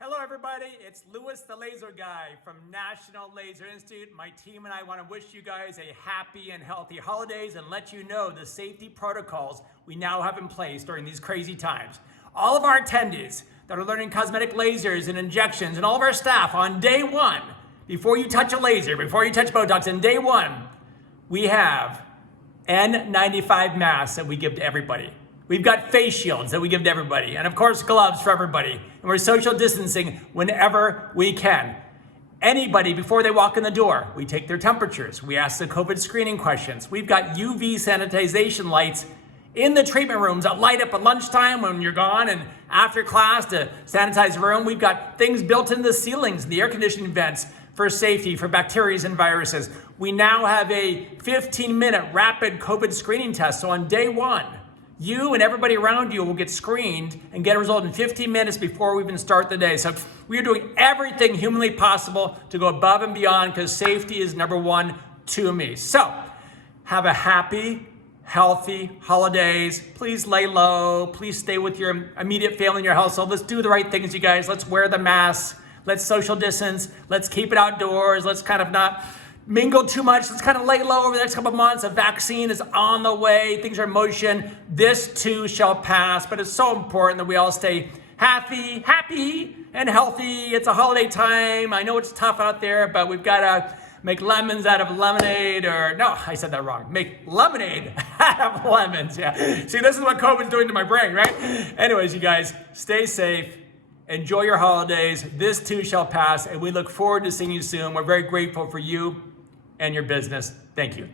Hello everybody, it's Louis the Laser Guy from National Laser Institute. My team and I want to wish you guys a happy and healthy holidays and let you know the safety protocols we now have in place during these crazy times. All of our attendees that are learning cosmetic lasers and injections and all of our staff on day one, before you touch a laser, before you touch Botox, on day one, we have N95 masks that we give to everybody. We've got face shields that we give to everybody, and of course gloves for everybody. And we're social distancing whenever we can. Anybody, before they walk in the door, we take their temperatures. We ask the COVID screening questions. We've got UV sanitization lights in the treatment rooms that light up at lunchtime when you're gone and after class to sanitize the room. We've got things built in the ceilings, the air conditioning vents for safety, for bacteria and viruses. We now have a 15-minute rapid COVID screening test. So on day one, you and everybody around you will get screened and get a result in 15 minutes before we even start the day. So we are doing everything humanly possible to go above and beyond because safety is number one to me. So have a happy, healthy holidays. Please lay low. Please stay with your immediate family in your household. Let's do the right things, you guys. Let's wear the masks. Let's social distance. Let's keep it outdoors. Let's kind of not mingle too much. Let's kind of lay low over the next couple of months. A vaccine is on the way. Things are in motion. This too shall pass. But it's so important that we all stay happy and healthy. It's a holiday time. I know it's tough out there, but we've got to make lemons out of lemonade, or no, I said that wrong. Make lemonade out of lemons. Yeah. See, this is what COVID's doing to my brain, right? Anyways, you guys, stay safe. Enjoy your holidays. This too shall pass, and we look forward to seeing you soon. We're very grateful for you and your business. Thank you.